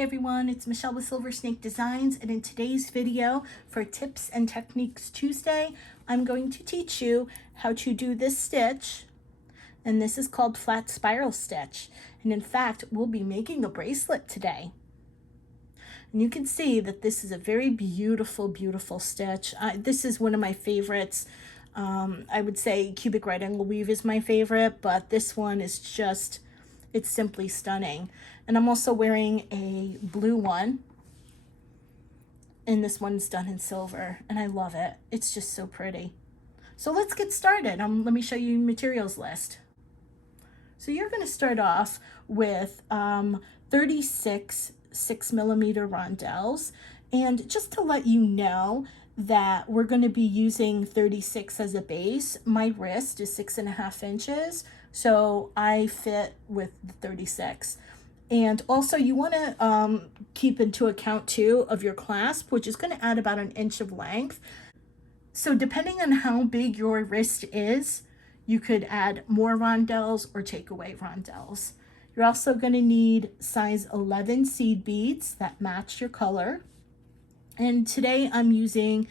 Hey everyone, it's Michelle with Silversnakedesigns, and in today's video for Tips and Techniques Tuesday, I'm going to teach you how to do this stitch, and this is called flat spiral stitch. And in fact, we'll be making a bracelet today. And you can see that this is a very beautiful, beautiful stitch. This is one of my favorites. I would say cubic right angle weave is my favorite, but this one is just, it's simply stunning. And I'm also wearing a blue one, and this one's done in silver, and I love it. It's just so pretty. So let's get started. Let me show you materials list. So you're going to start off with 36 6mm rondelles, and just to let you know that we're going to be using 36 as a base. My wrist is 6.5 inches, so I fit with the 36. And also you want to keep into account too of your clasp, which is going to add about 1 inch of length. So depending on how big your wrist is, you could add more rondelles or take away rondelles. You're also going to need size 11 seed beads that match your color. And today I'm using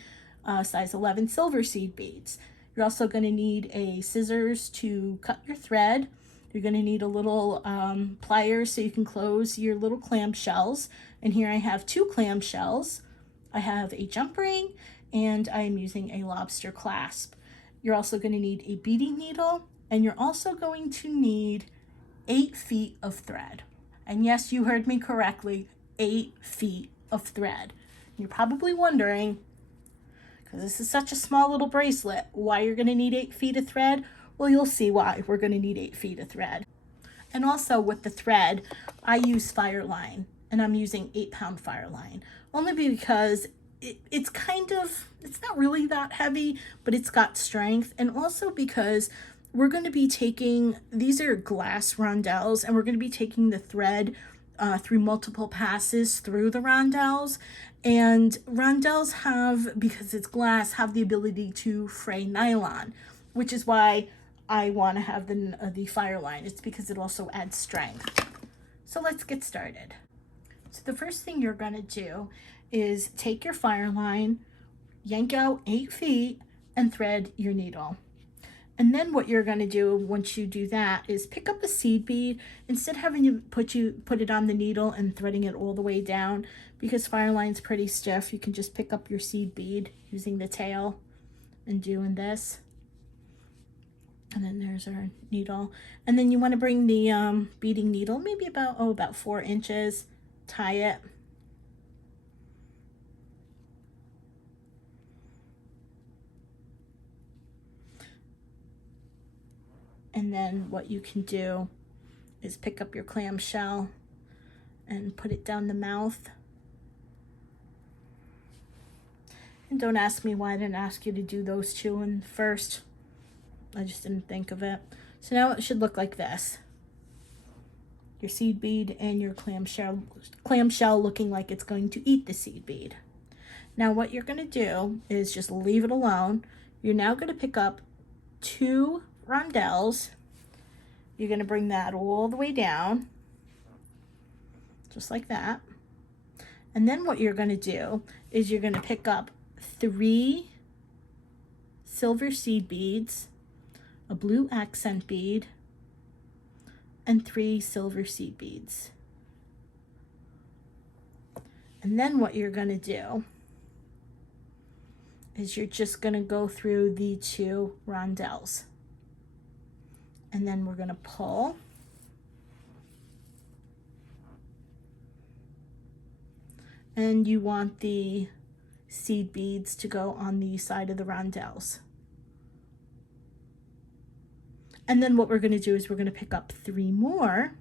size 11 silver seed beads. You're also going to need a scissors to cut your thread. You're going to need a little pliers so you can close your little clamshells. And here I have 2 clamshells. I have a jump ring, and I am using a lobster clasp. You're also going to need a beading needle, and you're also going to need 8 feet of thread. And yes, you heard me correctly, 8 feet of thread. You're probably wondering, because this is such a small little bracelet, why you're going to need 8 feet of thread. Well, you'll see why we're going to need 8 feet of thread. And also with the thread, I use Fireline, and I'm using 8-pound Fireline, only because it's not really that heavy, but it's got strength. And also because we're going to be taking, these are glass rondelles, and we're going to be taking the thread through multiple passes through the rondelles. And rondelles have, because it's glass, have the ability to fray nylon, which is why I want to have the Fireline. It's because it also adds strength. So let's get started. So the first thing you're going to do is take your Fireline, yank out 8 feet, and thread your needle. And then what you're going to do once you do that is pick up a seed bead. Instead of having to put it on the needle and threading it all the way down, because Fireline's pretty stiff, you can just pick up your seed bead using the tail and doing this. And then there's our needle. And then you want to bring the beading needle maybe about 4 inches, tie it. And then what you can do is pick up your clamshell and put it down the mouth. And don't ask me why I didn't ask you to do those two in first. I just didn't think of it. So now it should look like this. Your seed bead and your clamshell looking like it's going to eat the seed bead. Now what you're going to do is just leave it alone. You're now going to pick up 2 rondelles. You're going to bring that all the way down, just like that. And then what you're going to do is you're going to pick up 3 silver seed beads, a blue accent bead, and 3 silver seed beads. And then what you're going to do is you're just going to go through the 2 rondelles. And then we're going to pull. And you want the seed beads to go on the side of the rondelles. And then what we're going to do is we're going to pick up 3 more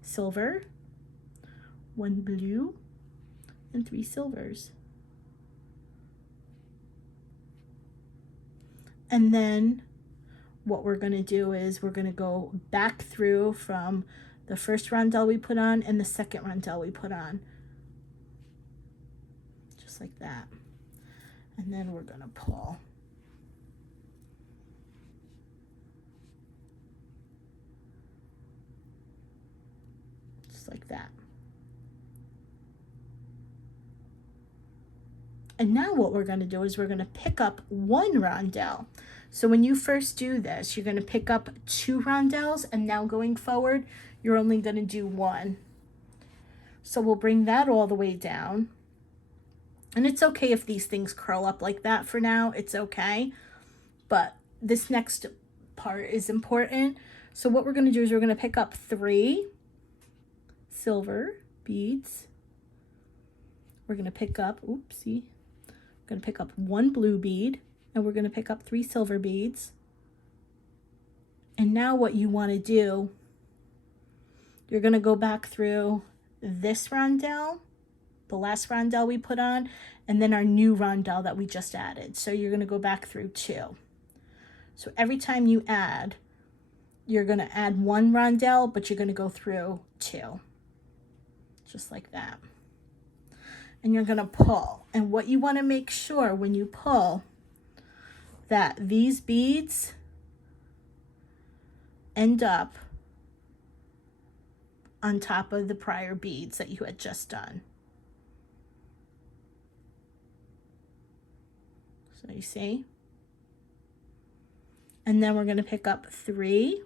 silver, 1 blue, and 3 silvers. And then what we're going to do is we're going to go back through from the first rondelle we put on and the second rondelle we put on, just like that. And then we're going to pull. just like that. And now what we're going to do is we're going to pick up one rondelle. So when you first do this, you're going to pick up 2 rondelles, and now going forward, you're only going to do 1. So we'll bring that all the way down. And it's okay if these things curl up like that for now, it's okay. But this next part is important. So what we're going to do is we're going to pick up 3 silver beads. We're going to pick up, oopsie, we're going to pick up 1 blue bead, and we're going to pick up 3 silver beads. And now what you want to do, you're going to go back through this rondelle, the last rondelle we put on, and then our new rondelle that we just added. So you're going to go back through 2. So every time you add, you're going to add 1 rondelle, but you're going to go through 2, just like that. And you're going to pull. And what you want to make sure when you pull, that these beads end up on top of the prior beads that you had just done. So you see? And then we're going to pick up 3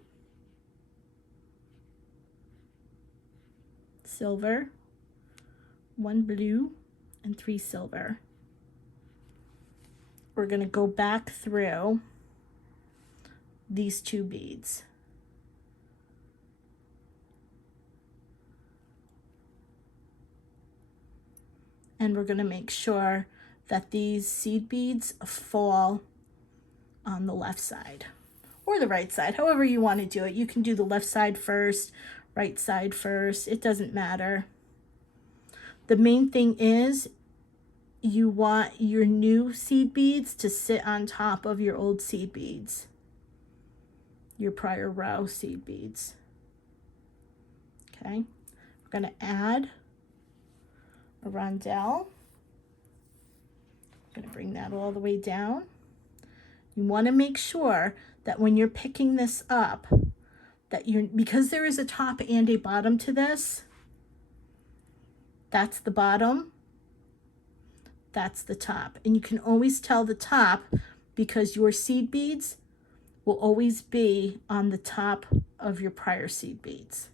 silver, 1 blue, and 3 silver. We're going to go back through these 2 beads. And we're going to make sure that these seed beads fall on the left side or the right side, however you want to do it. You can do the left side first, right side first, it doesn't matter. The main thing is you want your new seed beads to sit on top of your old seed beads, your prior row seed beads. Okay, we're going to add a rondelle. I'm going to bring that all the way down. You want to make sure that when you're picking this up, that you're, because there is a top and a bottom to this, that's the bottom, that's the top. And you can always tell the top because your seed beads will always be on the top of your prior seed beads.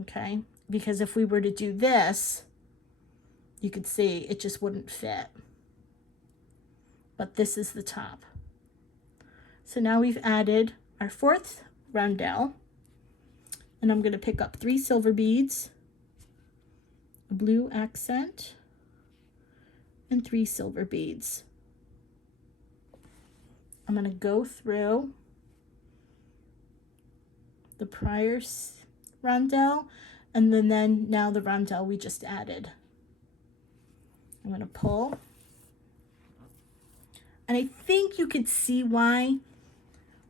Okay, because if we were to do this, you could see it just wouldn't fit. But this is the top. So now we've added our 4th rondelle, and I'm going to pick up 3 silver beads, a blue accent, and 3 silver beads. I'm going to go through the prior rondelle, and then now the rondelle we just added. I'm going to pull. And I think you could see why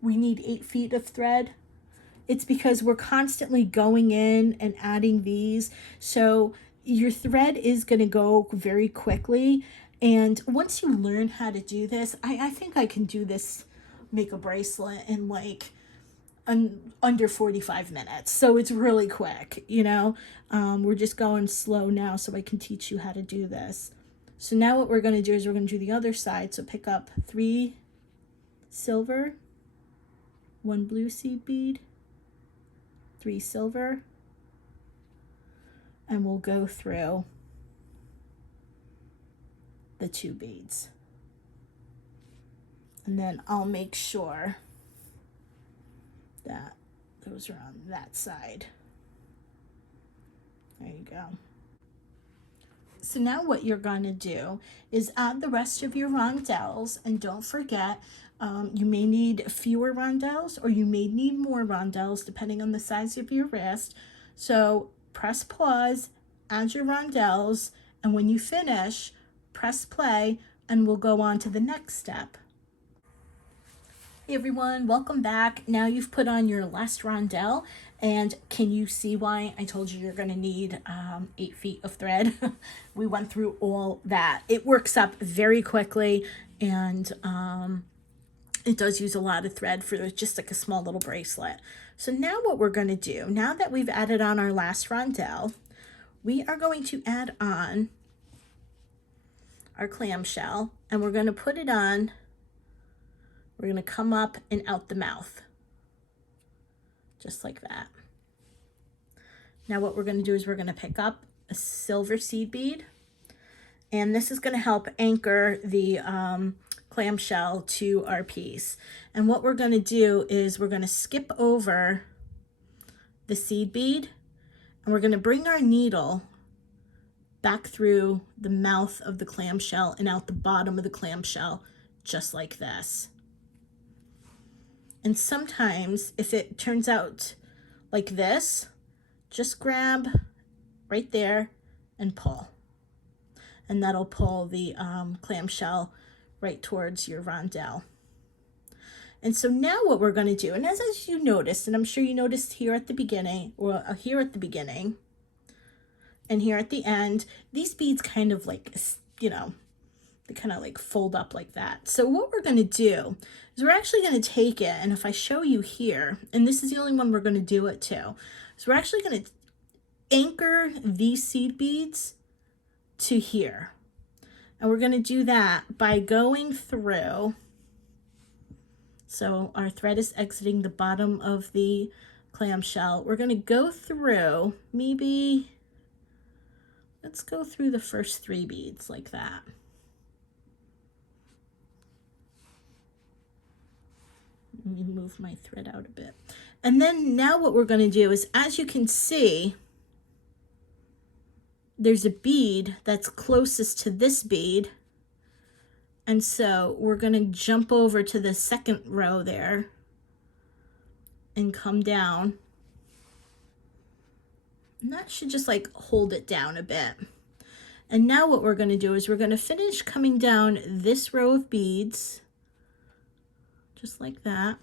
we need 8 feet of thread. It's because we're constantly going in and adding these. So your thread is going to go very quickly. And once you learn how to do this, I think I can do this, make a bracelet in like under 45 minutes. So it's really quick, you know. We're just going slow now so I can teach you how to do this. So now what we're going to do is we're going to do the other side. So pick up 3 silver, 1 blue seed bead, 3 silver, and we'll go through the 2 beads. And then I'll make sure that those are on that side. There you go. So now what you're going to do is add the rest of your rondelles, and don't forget, you may need fewer rondelles or you may need more rondelles depending on the size of your wrist. So press pause, add your rondelles, and when you finish, press play, and we'll go on to the next step. Hey everyone, welcome back. Now you've put on your last rondelle, and can you see why I told you you're going to need 8 feet of thread? We went through all that. It works up very quickly, and it does use a lot of thread for just like a small little bracelet. So now what we're going to do, now that we've added on our last rondelle, we are going to add on our clamshell, and we're going to put it on, we're going to come up and out the mouth, just like that. Now what we're going to do is we're going to pick up a silver seed bead, and this is going to help anchor the clamshell to our piece. And what we're going to do is we're going to skip over the seed bead, and we're going to bring our needle back through the mouth of the clamshell and out the bottom of the clamshell, just like this. And sometimes if it turns out like this, just grab right there and pull. And that'll pull the clamshell right towards your rondelle. And so now what we're going to do, and as you noticed, and I'm sure you noticed here at the beginning, or here at the beginning, and here at the end, these beads kind of like, you know, they kind of like fold up like that. So what we're going to do is we're actually going to take it, and if I show you here, and this is the only one we're going to do it to, so we're actually going to anchor these seed beads to here. And we're going to do that by going through, so our thread is exiting the bottom of the clamshell. We're going to go through, maybe, let's go through the first 3 beads like that. Let me move my thread out a bit. And then now what we're going to do is, as you can see, there's a bead that's closest to this bead. And so we're going to jump over to the second row there and come down. And that should just like hold it down a bit. And now what we're going to do is we're going to finish coming down this row of beads, just like that.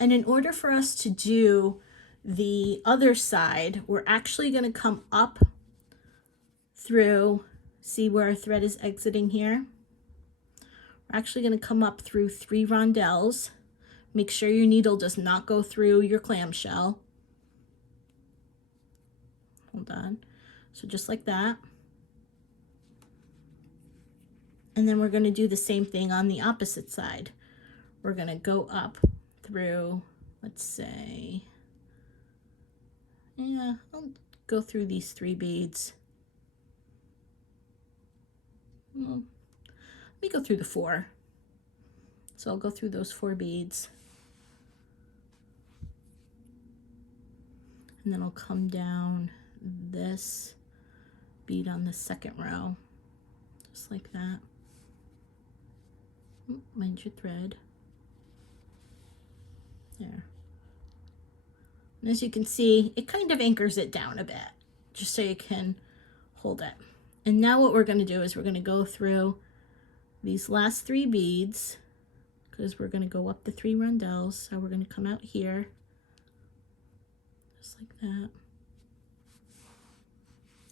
And in order for us to do the other side, we're actually going to come up through, see where our thread is exiting here? We're actually going to come up through 3 rondelles. Make sure your needle does not go through your clamshell. Hold on. So just like that. And then we're going to do the same thing on the opposite side. We're going to go up through, let's say, yeah, I'll go through these 3 beads. Well, let me go through the 4. So I'll go through those 4 beads. And then I'll come down this bead on the second row, just like that. Mind your thread. There. And as you can see, it kind of anchors it down a bit, just so you can hold it. And now what we're going to do is we're going to go through these last 3 beads, because we're going to go up the 3 rondelles. So we're going to come out here, just like that.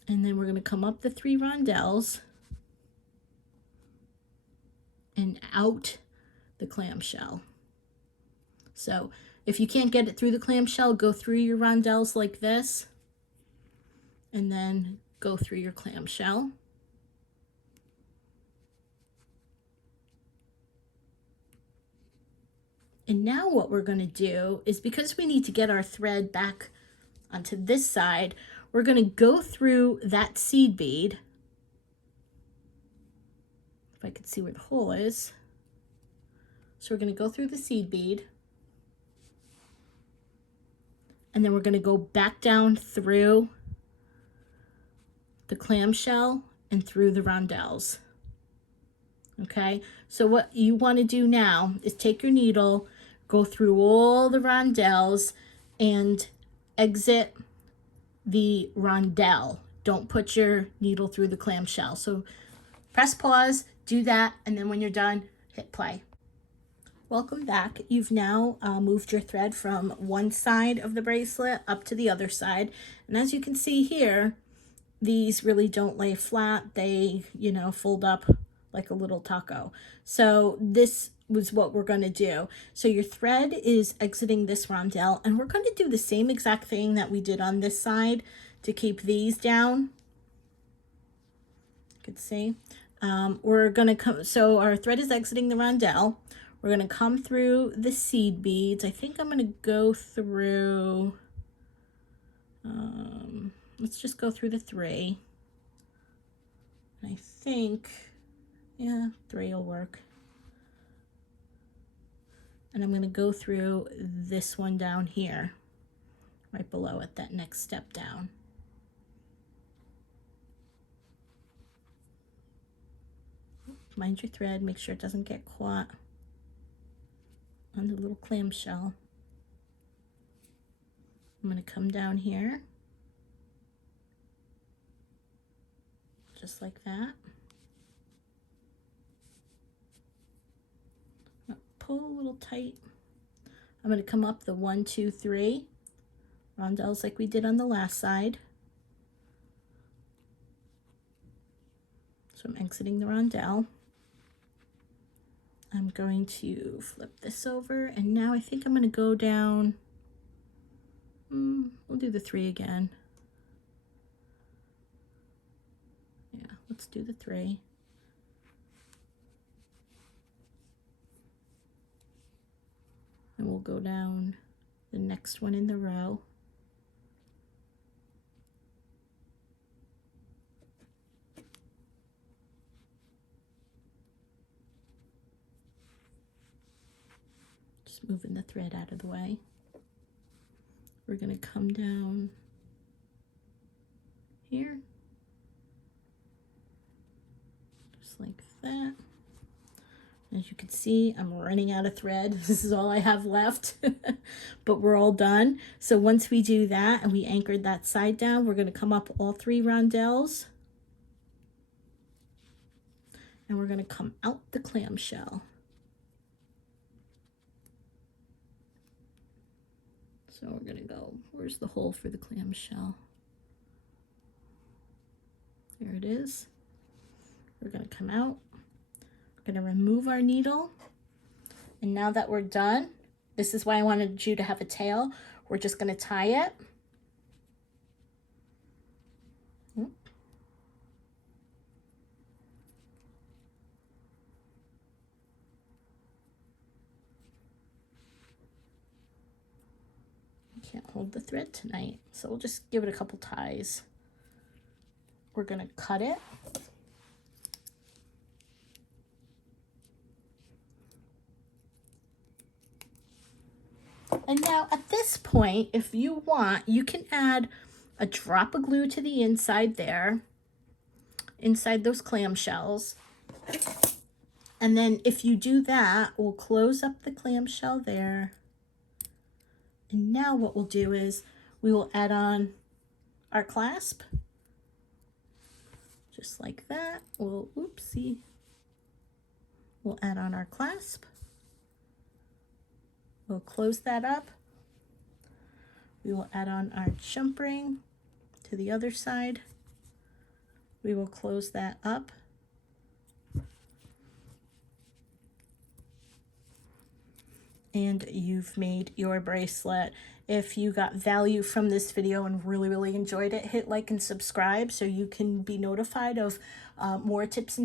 And then we're going to come up the 3 rondelles and out the clamshell. So if you can't get it through the clamshell, go through your rondelles like this, and then go through your clamshell. And now what we're going to do is, because we need to get our thread back onto this side, we're going to go through that seed bead. If I could see where the hole is. So we're going to go through the seed bead. And then we're going to go back down through the clamshell and through the rondelles. Okay, so what you want to do now is take your needle, go through all the rondelles and exit the rondelle. Don't put your needle through the clamshell. So press pause, do that, and then when you're done, hit play. Welcome back. You've now moved your thread from one side of the bracelet up to the other side. And as you can see here, these really don't lay flat. They, you know, fold up like a little taco. So this was what we're going to do. So your thread is exiting this rondelle, and we're going to do the same exact thing that we did on this side to keep these down. You could see. We're going to come, so our thread is exiting the rondelle. We're going to come through the seed beads. I think I'm going to go through, let's just go through the 3. I think, yeah, 3 will work. And I'm going to go through this one down here, right below it, that next step down. Mind your thread, make sure it doesn't get caught on the little clamshell. I'm going to come down here, just like that. Pull a little tight. I'm going to come up the 1, 2, 3 rondelles like we did on the last side. So I'm exiting the rondelle. I'm going to flip this over, and now I think I'm going to go down, we'll do the 3 again. Yeah, let's do the 3. And we'll go down the next one in the row. Just moving the thread out of the way. We're going to come down here, just like that. As you can see, I'm running out of thread. This is all I have left, but we're all done. So once we do that and we anchored that side down, we're going to come up all 3 rondelles, and we're going to come out the clamshell. So we're going to go, where's the hole for the clamshell? There it is. We're going to come out. We're going to remove our needle. And now that we're done, this is why I wanted you to have a tail. We're just going to tie it. Can't hold the thread tonight, so we'll just give it a couple ties. We're going to cut it. And now at this point, if you want, you can add a drop of glue to the inside there, inside those clamshells. And then if you do that, we'll close up the clamshell there. And now what we'll do is we will add on our clasp, just like that. We'll, oopsie, we'll add on our clasp. We'll close that up. We will add on our jump ring to the other side. We will close that up. And you've made your bracelet. If you got value from this video and really enjoyed it, hit like and subscribe so you can be notified of more tips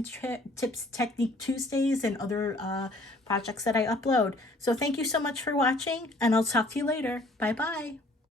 technique Tuesdays and other projects that I upload. So thank you so much for watching, and I'll talk to you later. Bye bye.